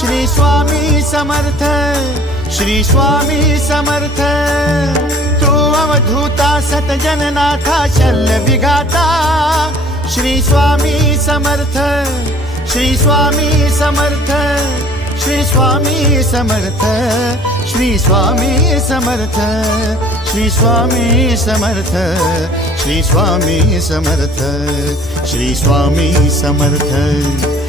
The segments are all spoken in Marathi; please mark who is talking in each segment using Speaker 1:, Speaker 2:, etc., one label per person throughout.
Speaker 1: श्री स्वामी समर्थ श्री स्वामी समर्थ. तू अवधूता सतजननाथा शल्य विघाता श्री स्वामी समर्थ श्री स्वामी समर्थ श्री स्वामी समर्थ श्री स्वामी समर्थ श्री स्वामी समर्थ श्री स्वामी समर्थ श्री स्वामी समर्थ.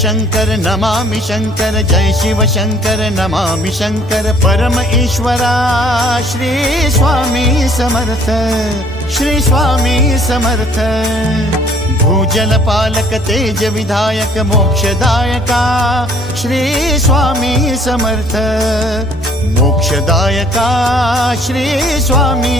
Speaker 1: शंकर नमामि शंकर जय शिव शंकर नमामि शंकर। परम ईश्वरा श्री स्वामी समर्थ श्री स्वामी समर्थ। भूजल पालक तेज विधायक मोक्षदायका श्री स्वामी समर्थ। मोक्षदायका श्री स्वामी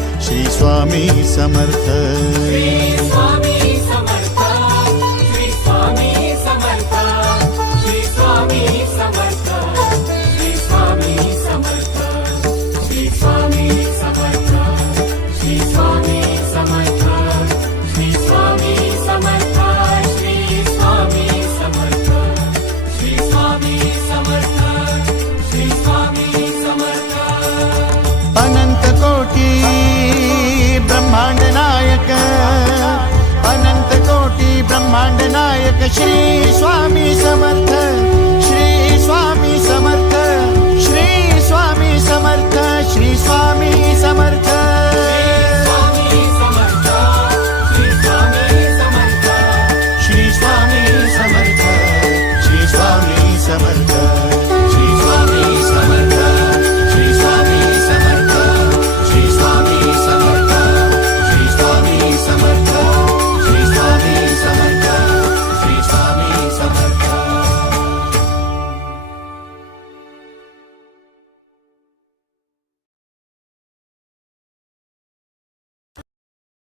Speaker 1: श्री स्वामी समर्थ. मांडनायक श्री स्वामी समर्थ.